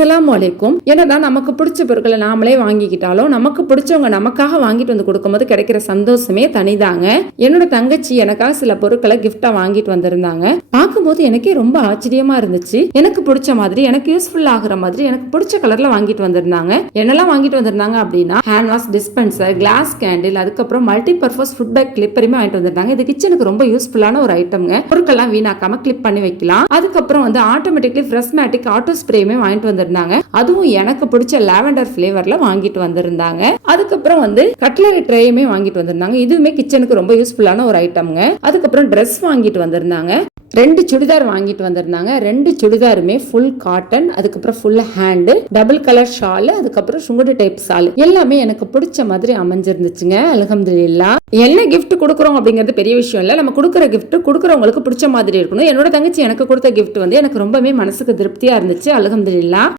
அஸ்ஸலாமு அலைக்கும். என்னதான் நமக்கு பிடிச்ச பொருட்களை நாமளே வாங்கிக்கிட்டாலும் நமக்கு பிடிச்சவங்க நமக்காக வாங்கிட்டு வந்து கொடுக்கும்போது கிடைக்கிற சந்தோஷமே தனிதாங்க. என்னோட தங்கச்சி எனக்காக சில பொருட்களை கிஃப்டா வாங்கிட்டு வந்திருந்தாங்க. பார்க்கும்போது எனக்கே ரொம்ப ஆச்சரியமா இருந்துச்சு. எனக்கு பிடிச்ச மாதிரி, எனக்கு யூஸ்ஃபுல் ஆகுற மாதிரி, எனக்கு பிடிச்ச கலர்ல வாங்கிட்டு வந்திருந்தாங்க. என்னெல்லாம் வாங்கிட்டு வந்திருந்தாங்க அப்படின்னா, hand wash dispenser, glass candle, அதுக்கப்புறம் மல்டி பர்பஸ் ஃபுட் பேக் கிளிப்பருமே வாங்கிட்டு வந்திருந்தாங்க. இது கிச்சனுக்கு ரொம்ப யூஸ்ஃபுல்லான ஒரு ஐட்டம்ங்க. பொருட்கள்லாம் வீணாக்காம கிளிப் பண்ணி வைக்கலாம். அதுக்கப்புறம் ஆட்டோமேட்டிக்லி ஃப்ரெஷ்மேட்டிக் ஆட்டோ ஸ்ப்ரேயுமே வாங்கிட்டு வந்திருந்தாங்க. அதுவும் எனக்கு பிடிச்ச லாவெண்டர் ஃபிளேவர்ல வாங்கிட்டு வந்திருந்தாங்க. அதுக்கப்புறம் கட்லரி ட்ரேயுமே வாங்கிட்டு வந்திருந்தாங்க. இதுவுமே கிச்சனுக்கு ரொம்ப யூஸ்ஃபுல்லான ஒரு ஐட்டம்ங்க. அதுக்கப்புறம் ட்ரெஸ் வாங்கிட்டு வந்திருந்தாங்க. 2 சுடிதார் வாங்கிட்டு வந்திருந்தாங்க. 2 சுடிதாருமே ஃபுல் காட்டன், அதுக்கப்புறம் full hand, double colour shawl, அதுக்கப்புறம் சுங்குடி டைப் ஷால் எல்லாமே எனக்கு பிடிச்ச மாதிரி அமைஞ்சிருந்துச்சுங்க. அல்ஹம்துலில்லாஹ். என்ன கிஃப்ட் கொடுக்குறோம் அப்படிங்கிறது பெரிய விஷயம் இல்லை. நம்ம கொடுக்குற கிஃப்ட் கொடுக்குறவங்களுக்கு பிடிச்ச மாதிரி இருக்கணும். என்னோட தங்கச்சி எனக்கு கொடுத்த கிஃப்ட் எனக்கு ரொம்பவே மனசுக்கு திருப்தியா இருந்துச்சு. அல்ஹம்துலில்லாஹ்.